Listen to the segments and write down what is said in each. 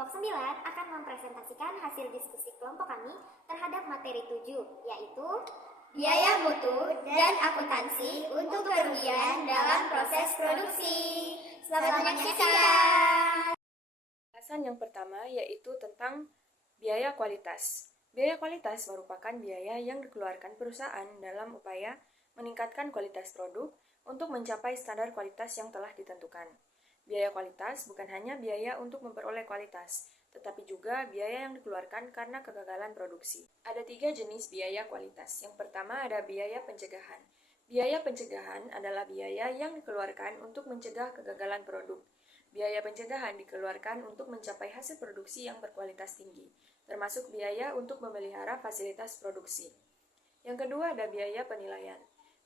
Kelompok 9 akan mempresentasikan hasil diskusi kelompok kami terhadap materi 7, yaitu biaya mutu dan akuntansi untuk kerugian dalam proses produksi. Selamat menyaksikan. Bahasan yang pertama yaitu tentang biaya kualitas. Biaya kualitas merupakan biaya yang dikeluarkan perusahaan dalam upaya meningkatkan kualitas produk untuk mencapai standar kualitas yang telah ditentukan. Biaya kualitas bukan hanya biaya untuk memperoleh kualitas, tetapi juga biaya yang dikeluarkan karena kegagalan produksi. Ada 3 jenis biaya kualitas. Yang pertama ada biaya pencegahan. Biaya pencegahan adalah biaya yang dikeluarkan untuk mencegah kegagalan produk. Biaya pencegahan dikeluarkan untuk mencapai hasil produksi yang berkualitas tinggi, termasuk biaya untuk memelihara fasilitas produksi. Yang kedua ada biaya penilaian.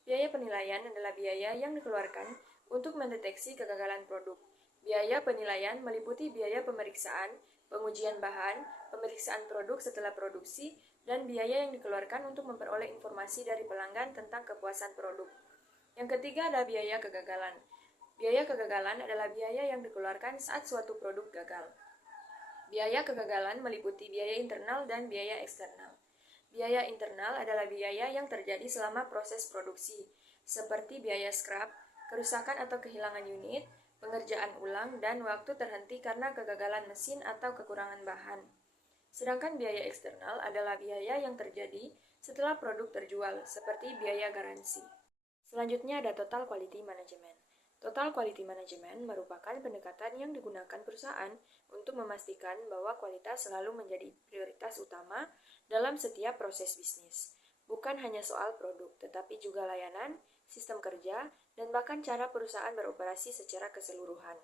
Biaya penilaian adalah biaya yang dikeluarkan untuk mendeteksi kegagalan produk. Biaya penilaian meliputi biaya pemeriksaan, pengujian bahan, pemeriksaan produk setelah produksi, dan biaya yang dikeluarkan untuk memperoleh informasi dari pelanggan tentang kepuasan produk. Yang ketiga ada biaya kegagalan. Biaya kegagalan adalah biaya yang dikeluarkan saat suatu produk gagal. Biaya kegagalan meliputi biaya internal dan biaya eksternal. Biaya internal adalah biaya yang terjadi selama proses produksi, seperti biaya scrap, kerusakan atau kehilangan unit, pengerjaan ulang, dan waktu terhenti karena kegagalan mesin atau kekurangan bahan. Sedangkan biaya eksternal adalah biaya yang terjadi setelah produk terjual, seperti biaya garansi. Selanjutnya ada total quality management. Total quality management merupakan pendekatan yang digunakan perusahaan untuk memastikan bahwa kualitas selalu menjadi prioritas utama dalam setiap proses bisnis. Bukan hanya soal produk, tetapi juga layanan, sistem kerja, dan bahkan cara perusahaan beroperasi secara keseluruhan.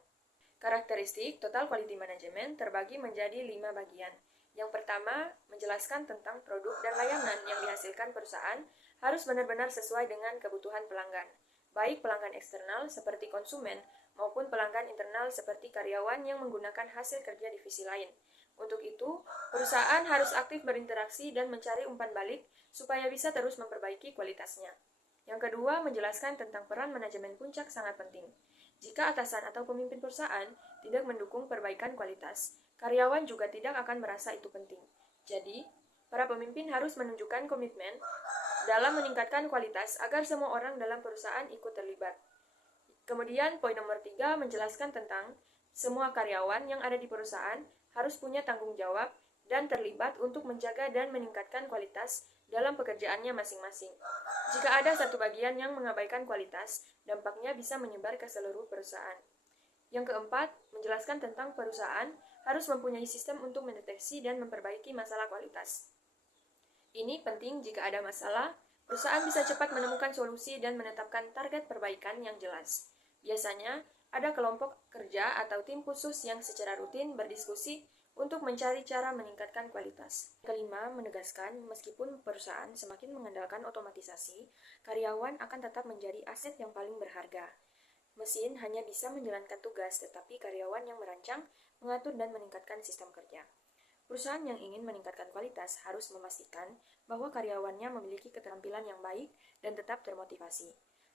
Karakteristik total quality management terbagi menjadi 5 bagian. Yang pertama, menjelaskan tentang produk dan layanan yang dihasilkan perusahaan harus benar-benar sesuai dengan kebutuhan pelanggan, baik pelanggan eksternal seperti konsumen maupun pelanggan internal seperti karyawan yang menggunakan hasil kerja divisi lain. Untuk itu, perusahaan harus aktif berinteraksi dan mencari umpan balik supaya bisa terus memperbaiki kualitasnya. Yang kedua, menjelaskan tentang peran manajemen puncak sangat penting. Jika atasan atau pemimpin perusahaan tidak mendukung perbaikan kualitas, karyawan juga tidak akan merasa itu penting. Jadi, para pemimpin harus menunjukkan komitmen dalam meningkatkan kualitas agar semua orang dalam perusahaan ikut terlibat. Kemudian, poin nomor 3 menjelaskan tentang semua karyawan yang ada di perusahaan harus punya tanggung jawab dan terlibat untuk menjaga dan meningkatkan kualitas dalam pekerjaannya masing-masing. Jika ada satu bagian yang mengabaikan kualitas, dampaknya bisa menyebar ke seluruh perusahaan. Yang keempat, menjelaskan tentang perusahaan harus mempunyai sistem untuk mendeteksi dan memperbaiki masalah kualitas. Ini penting jika ada masalah, perusahaan bisa cepat menemukan solusi dan menetapkan target perbaikan yang jelas. Biasanya, ada kelompok kerja atau tim khusus yang secara rutin berdiskusi untuk mencari cara meningkatkan kualitas. Kelima, menegaskan meskipun perusahaan semakin mengandalkan otomatisasi, karyawan akan tetap menjadi aset yang paling berharga. Mesin hanya bisa menjalankan tugas, tetapi karyawan yang merancang, mengatur, dan meningkatkan sistem kerja. Perusahaan yang ingin meningkatkan kualitas harus memastikan bahwa karyawannya memiliki keterampilan yang baik dan tetap termotivasi.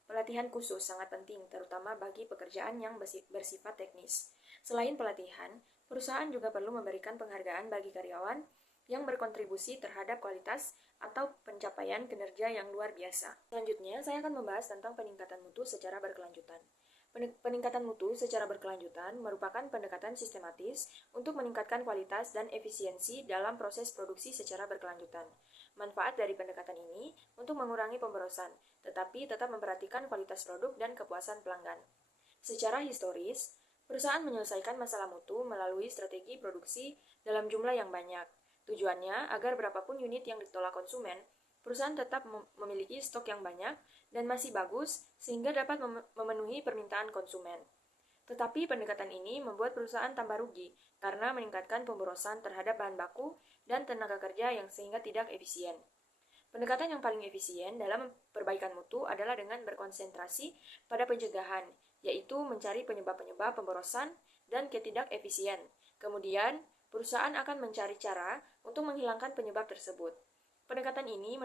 Pelatihan khusus sangat penting, terutama bagi pekerjaan yang bersifat teknis. Selain pelatihan, perusahaan juga perlu memberikan penghargaan bagi karyawan yang berkontribusi terhadap kualitas atau pencapaian kinerja yang luar biasa. Selanjutnya, saya akan membahas tentang peningkatan mutu secara berkelanjutan. Peningkatan mutu secara berkelanjutan merupakan pendekatan sistematis untuk meningkatkan kualitas dan efisiensi dalam proses produksi secara berkelanjutan. Manfaat dari pendekatan ini untuk mengurangi pemborosan, tetapi tetap memperhatikan kualitas produk dan kepuasan pelanggan. Secara historis, perusahaan menyelesaikan masalah mutu melalui strategi produksi dalam jumlah yang banyak. Tujuannya agar berapapun unit yang ditolak konsumen, perusahaan tetap memiliki stok yang banyak dan masih bagus sehingga dapat memenuhi permintaan konsumen. Tetapi pendekatan ini membuat perusahaan tambah rugi karena meningkatkan pemborosan terhadap bahan baku dan tenaga kerja yang sehingga tidak efisien. Pendekatan yang paling efisien dalam perbaikan mutu adalah dengan berkonsentrasi pada pencegahan, yaitu mencari penyebab-penyebab pemborosan dan ketidakefisien. Kemudian, perusahaan akan mencari cara untuk menghilangkan penyebab tersebut. Pendekatan ini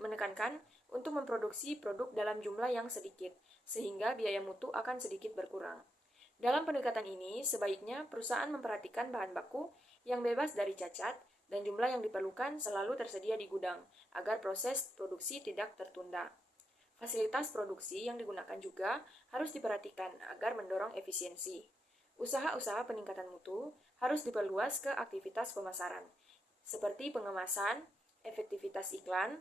menekankan untuk memproduksi produk dalam jumlah yang sedikit, sehingga biaya mutu akan sedikit berkurang. Dalam pendekatan ini, sebaiknya perusahaan memperhatikan bahan baku yang bebas dari cacat dan jumlah yang diperlukan selalu tersedia di gudang agar proses produksi tidak tertunda. Fasilitas produksi yang digunakan juga harus diperhatikan agar mendorong efisiensi. Usaha-usaha peningkatan mutu harus diperluas ke aktivitas pemasaran, seperti pengemasan, efektivitas iklan,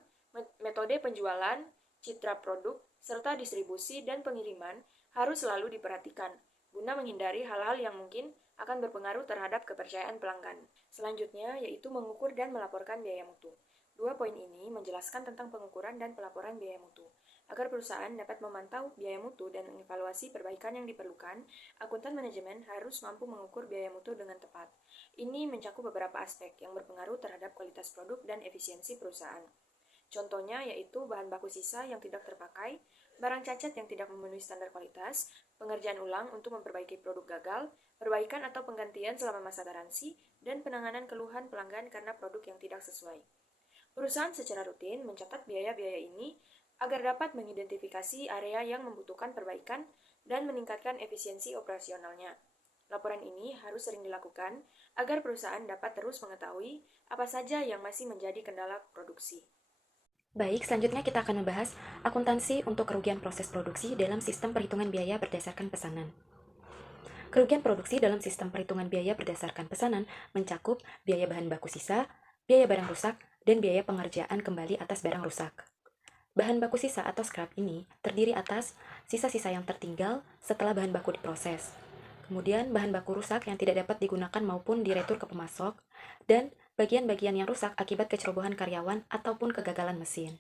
metode penjualan, citra produk, serta distribusi dan pengiriman harus selalu diperhatikan guna menghindari hal-hal yang mungkin akan berpengaruh terhadap kepercayaan pelanggan. Selanjutnya yaitu mengukur dan melaporkan biaya mutu. Dua poin ini menjelaskan tentang pengukuran dan pelaporan biaya mutu. Agar perusahaan dapat memantau biaya mutu dan mengevaluasi perbaikan yang diperlukan, akuntan manajemen harus mampu mengukur biaya mutu dengan tepat. Ini mencakup beberapa aspek yang berpengaruh terhadap kualitas produk dan efisiensi perusahaan. Contohnya yaitu bahan baku sisa yang tidak terpakai, barang cacat yang tidak memenuhi standar kualitas, pengerjaan ulang untuk memperbaiki produk gagal, perbaikan atau penggantian selama masa garansi, dan penanganan keluhan pelanggan karena produk yang tidak sesuai. Perusahaan secara rutin mencatat biaya-biaya ini agar dapat mengidentifikasi area yang membutuhkan perbaikan dan meningkatkan efisiensi operasionalnya. Laporan ini harus sering dilakukan agar perusahaan dapat terus mengetahui apa saja yang masih menjadi kendala produksi. Baik, selanjutnya kita akan membahas akuntansi untuk kerugian proses produksi dalam sistem perhitungan biaya berdasarkan pesanan. Kerugian produksi dalam sistem perhitungan biaya berdasarkan pesanan mencakup biaya bahan baku sisa, biaya barang rusak, dan biaya pengerjaan kembali atas barang rusak. Bahan baku sisa atau scrap ini terdiri atas sisa-sisa yang tertinggal setelah bahan baku diproses. Kemudian bahan baku rusak yang tidak dapat digunakan maupun diretur ke pemasok, dan bagian-bagian yang rusak akibat kecerobohan karyawan ataupun kegagalan mesin.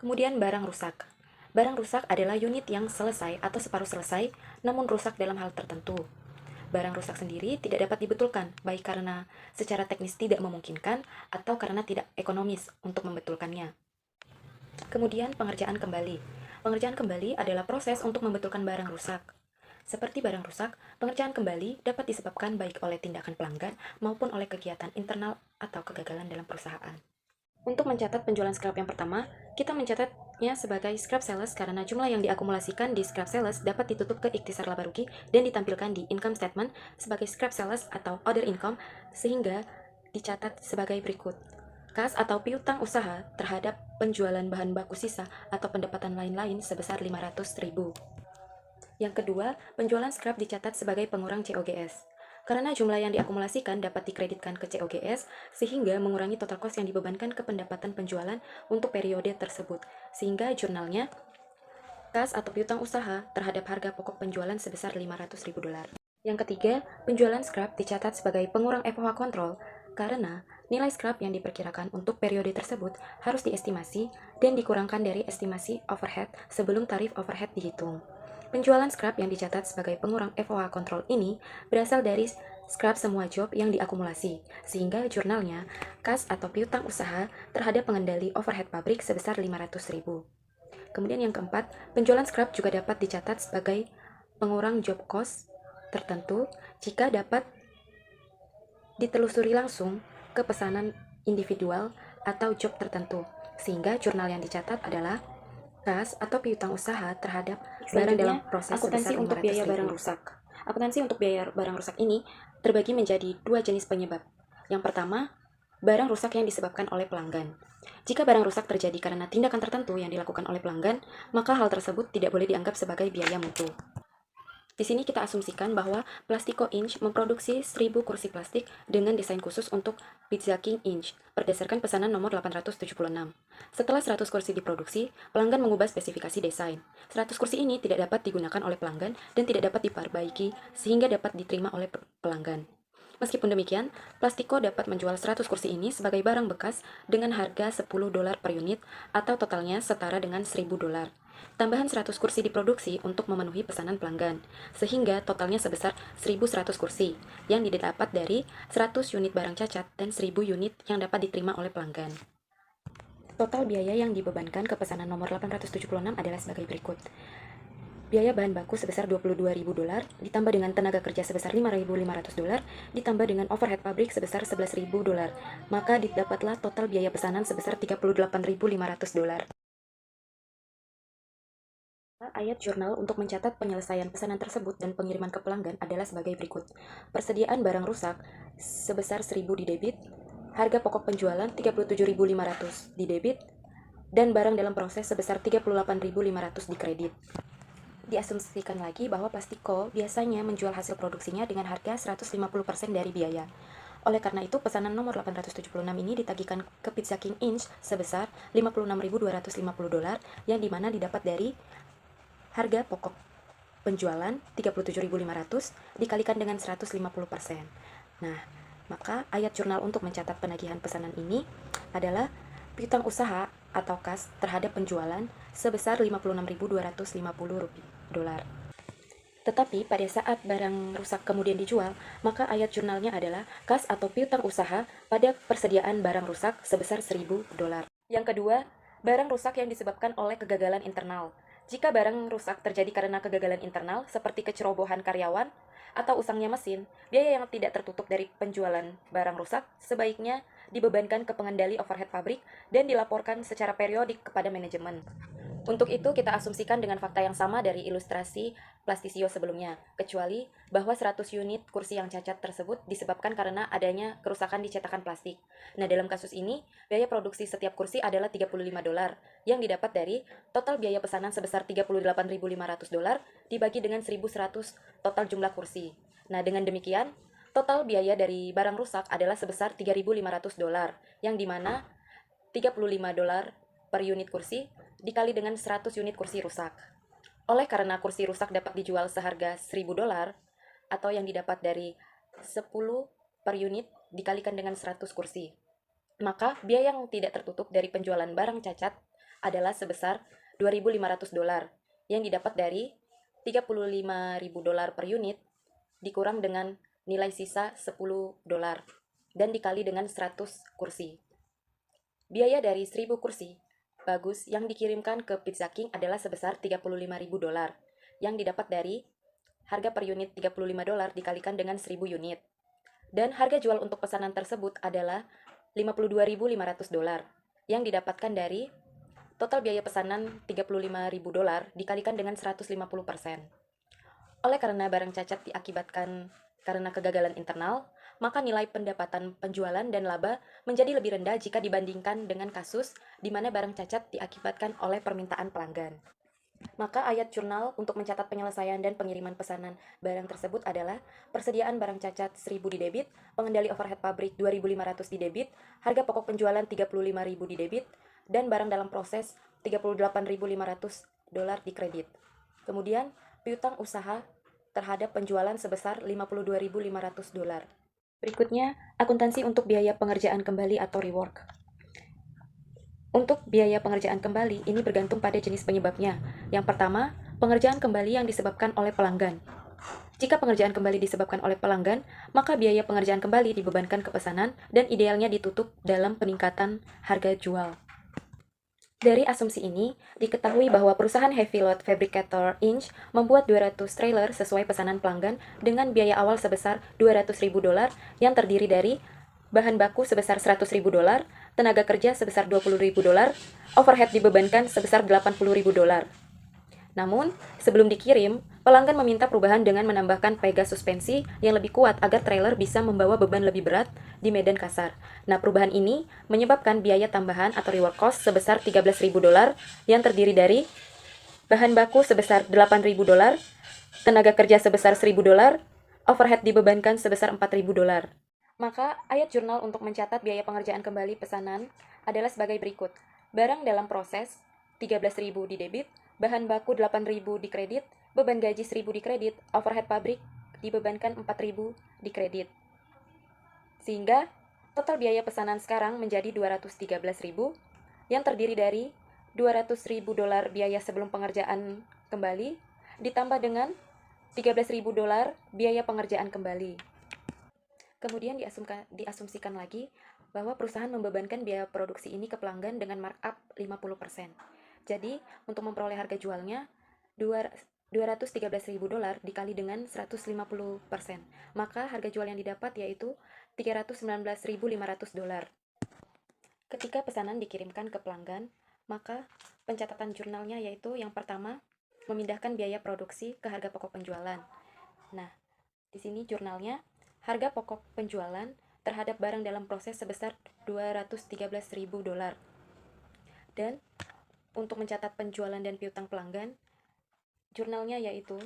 Kemudian barang rusak. Barang rusak adalah unit yang selesai atau separuh selesai, namun rusak dalam hal tertentu. Barang rusak sendiri tidak dapat dibetulkan, baik karena secara teknis tidak memungkinkan atau karena tidak ekonomis untuk membetulkannya. Kemudian pengerjaan kembali. Pengerjaan kembali adalah proses untuk membetulkan barang rusak. Seperti barang rusak, pengerjaan kembali dapat disebabkan baik oleh tindakan pelanggan maupun oleh kegiatan internal atau kegagalan dalam perusahaan. Untuk mencatat penjualan scrap yang pertama, kita mencatatnya sebagai scrap sales karena jumlah yang diakumulasikan di scrap sales dapat ditutup ke ikhtisar laba rugi dan ditampilkan di income statement sebagai scrap sales atau other income, sehingga dicatat sebagai berikut. Kas atau piutang usaha terhadap penjualan bahan baku sisa atau pendapatan lain-lain sebesar 500.000. Yang kedua, penjualan scrap dicatat sebagai pengurang COGS. Karena jumlah yang diakumulasikan dapat dikreditkan ke COGS, sehingga mengurangi total cost yang dibebankan ke pendapatan penjualan untuk periode tersebut, sehingga jurnalnya kas atau piutang usaha terhadap harga pokok penjualan sebesar $500.000. Yang ketiga, penjualan scrap dicatat sebagai pengurang FOH kontrol, karena nilai scrap yang diperkirakan untuk periode tersebut harus diestimasi dan dikurangkan dari estimasi overhead sebelum tarif overhead dihitung. Penjualan scrap yang dicatat sebagai pengurang FOH kontrol ini berasal dari scrap semua job yang diakumulasi, sehingga jurnalnya kas atau piutang usaha terhadap pengendali overhead pabrik sebesar 500.000. Kemudian yang keempat, penjualan scrap juga dapat dicatat sebagai pengurang job cost tertentu jika dapat ditelusuri langsung ke pesanan individual atau job tertentu, sehingga jurnal yang dicatat adalah kas atau piutang usaha terhadap barang dalam proses akuntansi sebesar untuk biaya 500.000. barang rusak. Akuntansi untuk biaya barang rusak ini terbagi menjadi dua jenis penyebab. Yang pertama, barang rusak yang disebabkan oleh pelanggan. Jika barang rusak terjadi karena tindakan tertentu yang dilakukan oleh pelanggan, maka hal tersebut tidak boleh dianggap sebagai biaya mutu. Di sini kita asumsikan bahwa Plastiko Inc. memproduksi 1000 kursi plastik dengan desain khusus untuk Pizza King Inc. berdasarkan pesanan nomor 876. Setelah 100 kursi diproduksi, pelanggan mengubah spesifikasi desain. 100 kursi ini tidak dapat digunakan oleh pelanggan dan tidak dapat diperbaiki sehingga dapat diterima oleh pelanggan. Meskipun demikian, Plastiko dapat menjual 100 kursi ini sebagai barang bekas dengan harga $10 per unit atau totalnya setara dengan $1.000. Tambahan 100 kursi diproduksi untuk memenuhi pesanan pelanggan, sehingga totalnya sebesar 1.100 kursi yang didapat dari 100 unit barang cacat dan 1.000 unit yang dapat diterima oleh pelanggan. Total biaya yang dibebankan ke pesanan nomor 876 adalah sebagai berikut. Biaya bahan baku sebesar $22.000 ditambah dengan tenaga kerja sebesar $5.500 ditambah dengan overhead pabrik sebesar $11.000, maka didapatlah total biaya pesanan sebesar $38.500. Ayat jurnal untuk mencatat penyelesaian pesanan tersebut dan pengiriman ke pelanggan adalah sebagai berikut. Persediaan barang rusak sebesar 1.000 di debit, harga pokok penjualan 37.500 di debit, dan barang dalam proses sebesar 38.500 di kredit. Diasumsikan lagi bahwa Plastiko biasanya menjual hasil produksinya dengan harga 150% dari biaya. Oleh karena itu, pesanan nomor 876 ini ditagihkan ke Pizza King Inch sebesar $56.250 yang dimana didapat dari harga pokok penjualan 37.500 dikalikan dengan 150%. Nah, maka ayat jurnal untuk mencatat penagihan pesanan ini adalah piutang usaha atau kas terhadap penjualan sebesar $56.250. Tetapi pada saat barang rusak kemudian dijual, maka ayat jurnalnya adalah kas atau piutang usaha pada persediaan barang rusak sebesar $1.000. Yang kedua, barang rusak yang disebabkan oleh kegagalan internal. Jika barang rusak terjadi karena kegagalan internal, seperti kecerobohan karyawan atau usangnya mesin, biaya yang tidak tertutup dari penjualan barang rusak sebaiknya dibebankan ke pengendali overhead pabrik dan dilaporkan secara periodik kepada manajemen. Untuk itu, kita asumsikan dengan fakta yang sama dari ilustrasi plastisio sebelumnya, kecuali bahwa 100 unit kursi yang cacat tersebut disebabkan karena adanya kerusakan di cetakan plastik. Nah, dalam kasus ini, biaya produksi setiap kursi adalah $35, yang didapat dari total biaya pesanan sebesar $38.500 dibagi dengan 1.100 total jumlah kursi. Nah, dengan demikian, total biaya dari barang rusak adalah sebesar $3.500, yang dimana $35 per unit kursi dikali dengan 100 unit kursi rusak. Oleh karena kursi rusak dapat dijual seharga $1.000 atau yang didapat dari 10 per unit dikalikan dengan 100 kursi. Maka biaya yang tidak tertutup dari penjualan barang cacat adalah sebesar $2.500 yang didapat dari $35.000 per unit dikurang dengan nilai sisa $10 dan dikali dengan 100 kursi. Biaya dari 1.000 kursi bagus yang dikirimkan ke Pizza King adalah sebesar $35.000 yang didapat dari harga per unit $35 dikalikan dengan 1.000 unit. Dan harga jual untuk pesanan tersebut adalah $52.500 yang didapatkan dari total biaya pesanan $35.000 dikalikan dengan 150%. Oleh karena barang cacat diakibatkan karena kegagalan internal, maka nilai pendapatan penjualan dan laba menjadi lebih rendah jika dibandingkan dengan kasus di mana barang cacat diakibatkan oleh permintaan pelanggan. Maka ayat jurnal untuk mencatat penyelesaian dan pengiriman pesanan barang tersebut adalah persediaan barang cacat 1.000 di debit, pengendali overhead pabrik 2.500 di debit, harga pokok penjualan 35.000 di debit, dan barang dalam proses $38.500 di kredit. Kemudian, piutang usaha terhadap penjualan sebesar $52.500. Berikutnya, akuntansi untuk biaya pengerjaan kembali atau rework. Untuk biaya pengerjaan kembali, ini bergantung pada jenis penyebabnya. Yang pertama, pengerjaan kembali yang disebabkan oleh pelanggan. Jika pengerjaan kembali disebabkan oleh pelanggan, maka biaya pengerjaan kembali dibebankan ke pesanan dan idealnya ditutup dalam peningkatan harga jual. Dari asumsi ini, diketahui bahwa perusahaan Heavy Load Fabricator Inc. membuat 200 trailer sesuai pesanan pelanggan dengan biaya awal sebesar $200.000 yang terdiri dari bahan baku sebesar $100.000, tenaga kerja sebesar $20.000, overhead dibebankan sebesar $80.000. Namun, sebelum dikirim, pelanggan meminta perubahan dengan menambahkan pega suspensi yang lebih kuat agar trailer bisa membawa beban lebih berat di medan kasar. Nah, perubahan ini menyebabkan biaya tambahan atau rework cost sebesar $13.000 yang terdiri dari bahan baku sebesar $8.000, tenaga kerja sebesar $1.000, overhead dibebankan sebesar $4.000. Maka, ayat jurnal untuk mencatat biaya pengerjaan kembali pesanan adalah sebagai berikut. Barang dalam proses, $13.000 di debit, bahan baku $8.000 di kredit, beban gaji $1.000 di kredit, overhead pabrik dibebankan $4.000 di kredit. Sehingga, total biaya pesanan sekarang menjadi $213.000, yang terdiri dari $200.000 biaya sebelum pengerjaan kembali, ditambah dengan $13.000 biaya pengerjaan kembali. Kemudian diasumsikan lagi bahwa perusahaan membebankan biaya produksi ini ke pelanggan dengan markup 50%. Jadi, untuk memperoleh harga jualnya, $213.000 dikali dengan 150%. Maka harga jual yang didapat yaitu $319.500. Ketika pesanan dikirimkan ke pelanggan, maka pencatatan jurnalnya yaitu yang pertama, memindahkan biaya produksi ke harga pokok penjualan. Nah, di sini jurnalnya, harga pokok penjualan terhadap barang dalam proses sebesar $213.000. Dan untuk mencatat penjualan dan piutang pelanggan, jurnalnya yaitu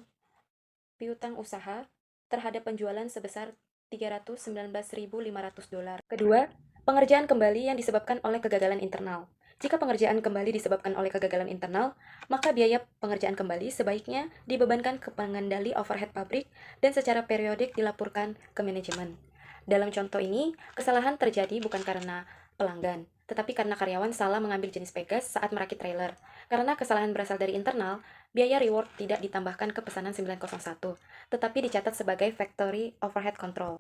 piutang usaha terhadap penjualan sebesar $319.500. Kedua, pengerjaan kembali yang disebabkan oleh kegagalan internal. Jika pengerjaan kembali disebabkan oleh kegagalan internal, maka biaya pengerjaan kembali sebaiknya dibebankan ke pengendali overhead pabrik dan secara periodik dilaporkan ke manajemen. Dalam contoh ini, kesalahan terjadi bukan karena pelanggan, tetapi karena karyawan salah mengambil jenis pegas saat merakit trailer. Karena kesalahan berasal dari internal, biaya reward tidak ditambahkan ke pesanan 901, tetapi dicatat sebagai factory overhead control.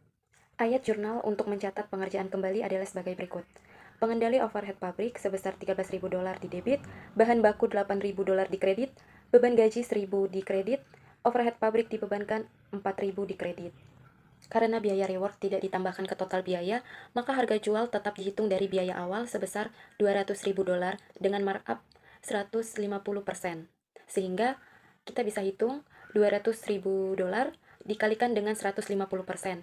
Ayat jurnal untuk mencatat pengerjaan kembali adalah sebagai berikut. Pengendali overhead pabrik sebesar $13.000 di debit, bahan baku $8.000 di kredit, beban gaji $1.000 di kredit, overhead pabrik dibebankan $4.000 di kredit. Karena biaya reward tidak ditambahkan ke total biaya, maka harga jual tetap dihitung dari biaya awal sebesar $200.000 dengan markup 150%. Sehingga kita bisa hitung $200.000 dikalikan dengan 150%.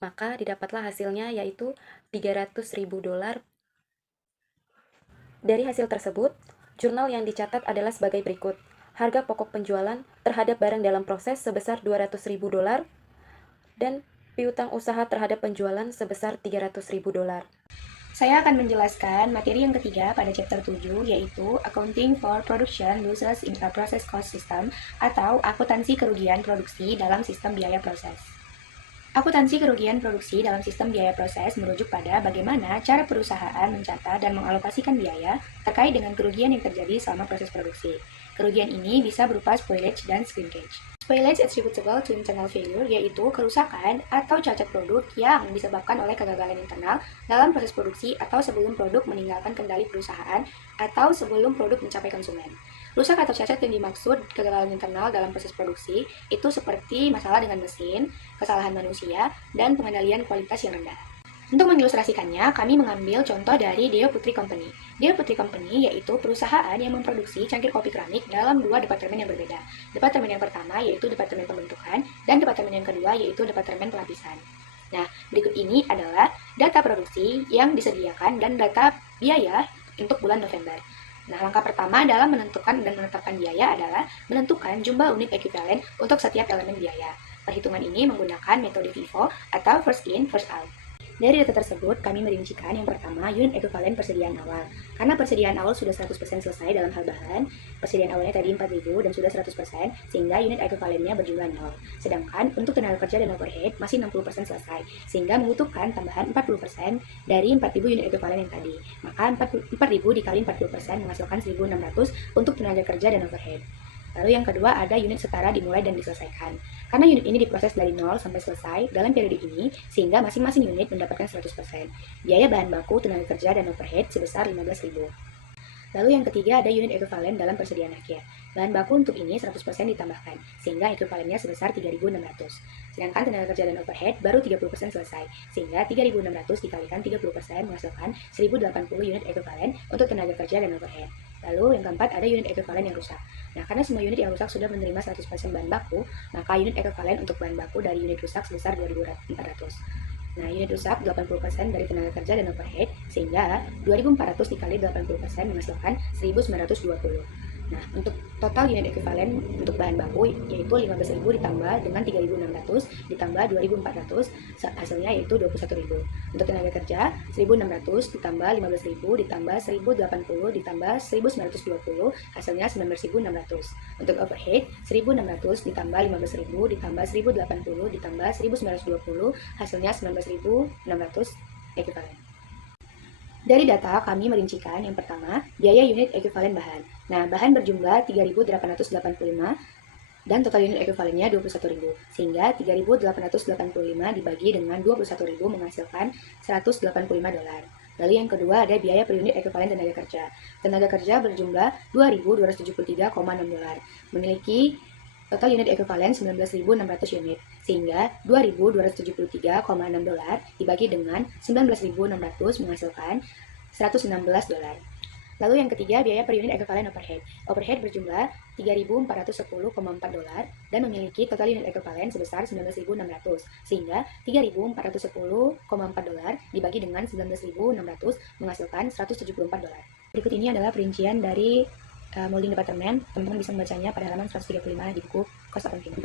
Maka didapatlah hasilnya yaitu $300.000. Dari hasil tersebut, jurnal yang dicatat adalah sebagai berikut. Harga pokok penjualan terhadap barang dalam proses sebesar $200.000 dan piutang usaha terhadap penjualan sebesar $300.000. Saya akan menjelaskan materi yang ketiga pada chapter 7, yaitu Accounting for Production Losses in a Process Cost System atau akuntansi kerugian produksi dalam sistem biaya proses. Akuntansi kerugian produksi dalam sistem biaya proses merujuk pada bagaimana cara perusahaan mencatat dan mengalokasikan biaya terkait dengan kerugian yang terjadi selama proses produksi. Kerugian ini bisa berupa spoilage dan shrinkage. Spoilage attributable to internal failure, yaitu kerusakan atau cacat produk yang disebabkan oleh kegagalan internal dalam proses produksi atau sebelum produk meninggalkan kendali perusahaan atau sebelum produk mencapai konsumen. Rusak atau cacat yang dimaksud kegagalan internal dalam proses produksi itu seperti masalah dengan mesin, kesalahan manusia, dan pengendalian kualitas yang rendah. Untuk mengilustrasikannya, kami mengambil contoh dari Deo Putri Company. Deo Putri Company yaitu perusahaan yang memproduksi cangkir kopi keramik dalam dua departemen yang berbeda. Departemen yang pertama yaitu departemen pembentukan, dan departemen yang kedua yaitu departemen pelapisan. Nah, berikut ini adalah data produksi yang disediakan dan data biaya untuk bulan November. Nah, langkah pertama dalam menentukan dan menetapkan biaya adalah menentukan jumlah unit ekuivalen untuk setiap elemen biaya. Perhitungan ini menggunakan metode FIFO atau first in, first out. Dari data tersebut, kami merincikan yang pertama unit ekuivalen persediaan awal. Karena persediaan awal sudah 100% selesai dalam hal bahan, persediaan awalnya tadi 4.000 dan sudah 100%, sehingga unit ekuivalennya berjumlah 0. Sedangkan untuk tenaga kerja dan overhead masih 60% selesai, sehingga membutuhkan tambahan 40% dari 4.000 unit ekuivalen yang tadi. Maka 4.000 dikali 40% menghasilkan 1.600 untuk tenaga kerja dan overhead. Lalu yang kedua ada unit setara dimulai dan diselesaikan. Karena unit ini diproses dari 0 sampai selesai dalam periode ini, sehingga masing-masing unit mendapatkan 100%. Biaya bahan baku, tenaga kerja, dan overhead sebesar 15.000. Lalu yang ketiga ada unit ekuivalen dalam persediaan akhir. Bahan baku untuk ini 100% ditambahkan, sehingga ekuivalennya sebesar 3.600. Sedangkan tenaga kerja dan overhead baru 30% selesai, sehingga 3.600 dikalikan 30% menghasilkan 1.080 unit ekuivalen untuk tenaga kerja dan overhead. Lalu yang keempat ada unit ekuivalen yang rusak. Nah, karena semua unit yang rusak sudah menerima 100% bahan baku, maka unit ekuivalen untuk bahan baku dari unit rusak sebesar 2.400. Nah, unit rusak 80% dari tenaga kerja dan overhead, sehingga 2.400 dikali 80% menghasilkan 1.920. Nah, untuk total unit ekuivalen untuk bahan baku yaitu 15.000 ditambah dengan 3.600 ditambah 2.400, hasilnya yaitu 21.000. Untuk tenaga kerja 1.600 ditambah 15.000 ditambah 1.080 ditambah 1.920, hasilnya 19.600. Untuk overhead 1.600 ditambah 15.000 ditambah 1.080 ditambah 1.920, hasilnya 19.600 ekuivalen. Dari data, kami merincikan yang pertama, biaya unit ekuivalen bahan. Nah, bahan berjumlah 3.885 dan total unit ekuivalennya 21.000. Sehingga 3.885 dibagi dengan 21.000 menghasilkan $185. Lalu yang kedua ada biaya per unit ekuivalen tenaga kerja. Tenaga kerja berjumlah 2.273,6 dolar. Memiliki total unit ekuivalen 19.600 unit. Sehingga 2.273,6 dolar dibagi dengan 19.600 menghasilkan $116. Lalu yang ketiga, biaya per unit ekuivalen overhead. Overhead berjumlah $3.410,4 dan memiliki total unit ekuivalen sebesar 19.600, sehingga $3.410,4 dibagi dengan 19.600 menghasilkan $174. Berikut ini adalah perincian dari molding departemen. Teman-teman bisa membacanya pada halaman 135 di buku Cost Accounting.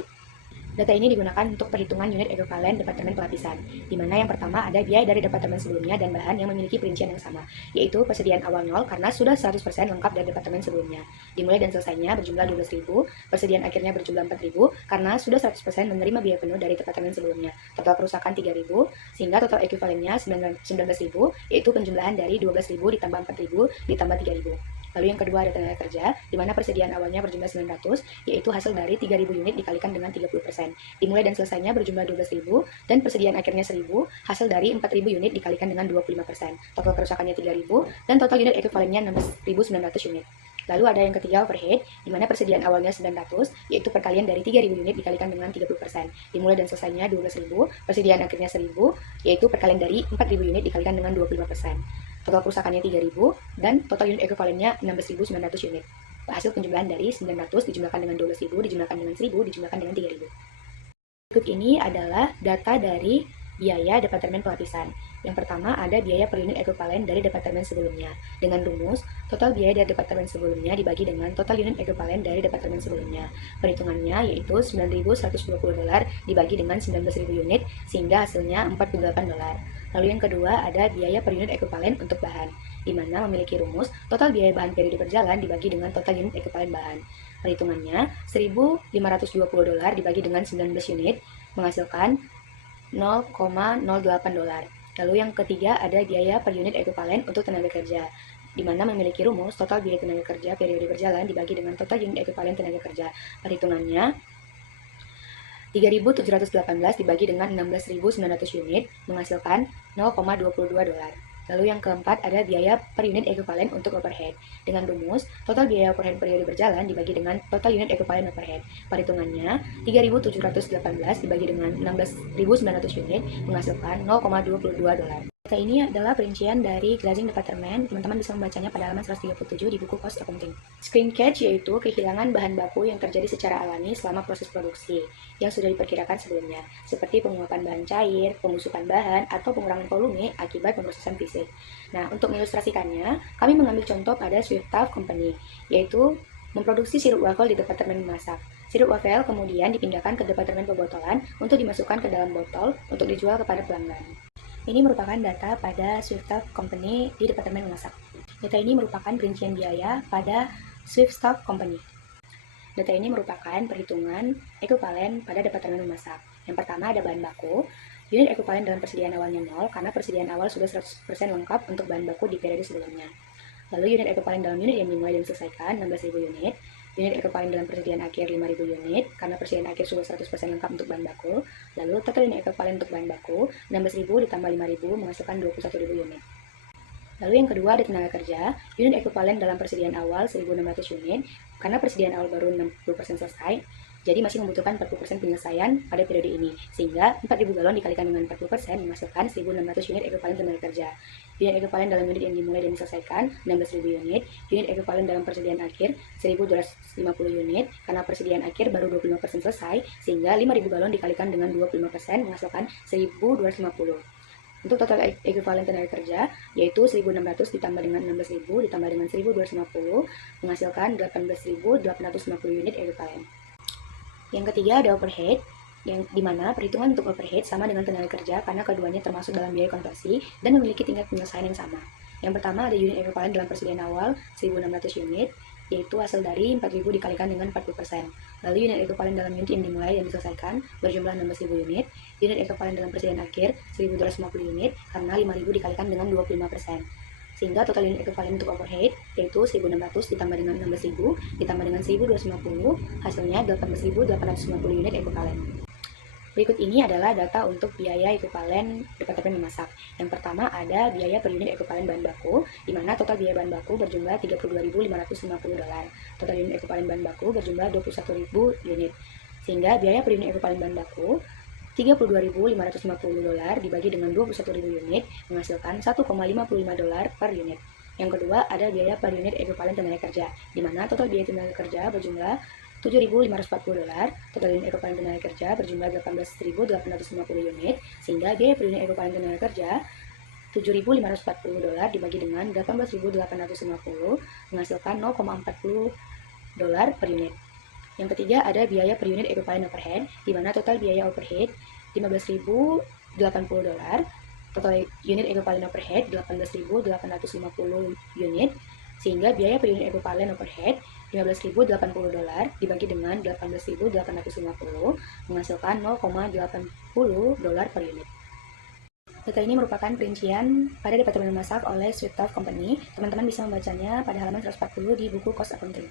Data ini digunakan untuk perhitungan unit ekuivalen departemen pelapisan, di mana yang pertama ada biaya dari departemen sebelumnya dan bahan yang memiliki perincian yang sama, yaitu persediaan awal 0 karena sudah 100% lengkap dari departemen sebelumnya. Dimulai dan selesainya berjumlah 12.000, persediaan akhirnya berjumlah 4.000 karena sudah 100% menerima biaya penuh dari departemen sebelumnya. Total kerusakan 3.000, sehingga total ekuivalennya 19.000, yaitu penjumlahan dari 12.000 ditambah 4.000 ditambah 3.000. Lalu yang kedua ada tenaga kerja, di mana persediaan awalnya berjumlah 900, yaitu hasil dari 3.000 unit dikalikan dengan 30%. Dimulai dan selesainya berjumlah 12.000, dan persediaan akhirnya 1.000, hasil dari 4.000 unit dikalikan dengan 25%. Total kerusakannya 3.000, dan total unit ekuivalennya 6.900 unit. Lalu ada yang ketiga overhead, di mana persediaan awalnya 900, yaitu perkalian dari 3.000 unit dikalikan dengan 30%. Dimulai dan selesainya 12.000, persediaan akhirnya 1.000, yaitu perkalian dari 4.000 unit dikalikan dengan 25%. Total kerusakannya 3.000, dan total unit ekuivalennya 16.900 unit. Hasil penjumlahan dari 900 dijumlahkan dengan 12.000, dijumlahkan dengan 1.000, dijumlahkan dengan 3.000. Berikut ini adalah data dari biaya departemen pelapisan. Yang pertama ada biaya per unit ekuivalen dari departemen sebelumnya. Dengan rumus, total biaya dari departemen sebelumnya dibagi dengan total unit ekuivalen dari departemen sebelumnya. Perhitungannya yaitu $9.120 dibagi dengan 19.000 unit, sehingga hasilnya $48. Lalu yang kedua ada biaya per unit ekuivalen untuk bahan, di mana memiliki rumus total biaya bahan periode berjalan dibagi dengan total unit ekuivalen bahan. Perhitungannya $1.520 dibagi dengan 19 unit menghasilkan $0,08. Lalu yang ketiga ada biaya per unit ekuivalen untuk tenaga kerja, di mana memiliki rumus total biaya tenaga kerja periode berjalan dibagi dengan total unit ekuivalen tenaga kerja. Perhitungannya 3.718 dibagi dengan 16.900 unit menghasilkan $0,22. Lalu yang keempat ada biaya per unit ekuivalen untuk overhead. Dengan rumus, total biaya overhead periode berjalan dibagi dengan total unit ekuivalen overhead. Perhitungannya 3.718 dibagi dengan 16.900 unit menghasilkan $0,22. Data ini adalah perincian dari glazing departemen. Teman-teman bisa membacanya pada halaman 137 di buku Cost Accounting. Shrinkage yaitu kehilangan bahan baku yang terjadi secara alami selama proses produksi yang sudah diperkirakan sebelumnya, seperti penguapan bahan cair, pembusukan bahan, atau pengurangan volume akibat pemrosesan fisik. Nah, untuk mengilustrasikannya, kami mengambil contoh pada Swift-Taff Company, yaitu memproduksi sirup wafel di departemen memasak. Sirup wafel kemudian dipindahkan ke departemen pembotolan untuk dimasukkan ke dalam botol untuk dijual kepada pelanggan. Ini merupakan data pada Swift-Taff Company di departemen memasak. Data ini merupakan perincian biaya pada Swift-Taff Company. Data ini merupakan perhitungan ekuivalen pada departemen memasak. Yang pertama ada bahan baku. Unit ekuivalen dalam persediaan awalnya 0 karena persediaan awal sudah 100% lengkap untuk bahan baku di periode sebelumnya. Lalu unit ekuivalen dalam unit yang dimulai dan diselesaikan 16.000 unit. Unit ekuivalen dalam persediaan akhir 5.000 unit karena persediaan akhir sudah 100% lengkap untuk bahan baku. Lalu total unit ekuivalen untuk bahan baku 16.000 ditambah 5.000 menghasilkan 21.000 unit. Lalu yang kedua ada tenaga kerja. Unit ekuivalen dalam persediaan awal 1.600 unit karena persediaan awal baru 60% selesai. Jadi masih membutuhkan 40% penyelesaian pada periode ini, sehingga 4.000 galon dikalikan dengan 40% menghasilkan 1.600 unit ekuivalen tenaga kerja. Unit ekuivalen dalam unit yang dimulai dan diselesaikan 16.000 unit, unit ekuivalen dalam persediaan akhir 1.250 unit, karena persediaan akhir baru 25% selesai, sehingga 5.000 galon dikalikan dengan 25% menghasilkan 1.250. Untuk total ekuivalen tenaga kerja, yaitu 1.600 ditambah dengan 16.000 ditambah dengan 1.250 menghasilkan 18.850 unit ekuivalen. Yang ketiga ada overhead, yang dimana perhitungan untuk overhead sama dengan tenaga kerja karena keduanya termasuk dalam biaya konversi dan memiliki tingkat penyelesaian yang sama. Yang pertama ada unit ekuivalen dalam persediaan awal 1.600 unit, yaitu hasil dari 4.000 dikalikan dengan 40%. Lalu unit ekuivalen dalam unit yang dimulai dan diselesaikan berjumlah 16.000 unit, unit ekuivalen dalam persediaan akhir 1.250 unit karena 5.000 dikalikan dengan 25%. Sehingga total unit ekuivalen untuk overhead yaitu 1.600 ditambah dengan 16.000 ditambah dengan 1.250 hasilnya 18.850 unit ekuivalen. Berikut ini adalah data untuk biaya ekuivalen departemen memasak. Yang pertama ada biaya per unit ekuivalen bahan baku, di mana total biaya bahan baku berjumlah $32.550. Total unit ekuivalen bahan baku berjumlah 21.000 unit. Sehingga biaya per unit ekuivalen bahan baku $32.550 dibagi dengan 21.000 unit menghasilkan $1,55 per unit. Yang kedua, ada biaya per unit ekuivalen tenaga kerja, di mana total biaya tenaga kerja berjumlah $7.540, total unit ekuivalen tenaga kerja berjumlah 18.850 unit, sehingga biaya per unit ekuivalen tenaga kerja $7.540 dibagi dengan 18.850 menghasilkan $0,40 per unit. Yang ketiga, ada biaya per unit ekuivalen overhead, di mana total biaya overhead $15.080, total unit ekuivalen overhead 18.850 unit, sehingga biaya per unit ekuivalen overhead $15.080 dibagi dengan 18.850 menghasilkan $0,80 per unit. Data ini merupakan perincian pada Departemen Memasak oleh Sweettalk Company. Teman-teman bisa membacanya pada halaman 140 di buku Cost Accounting.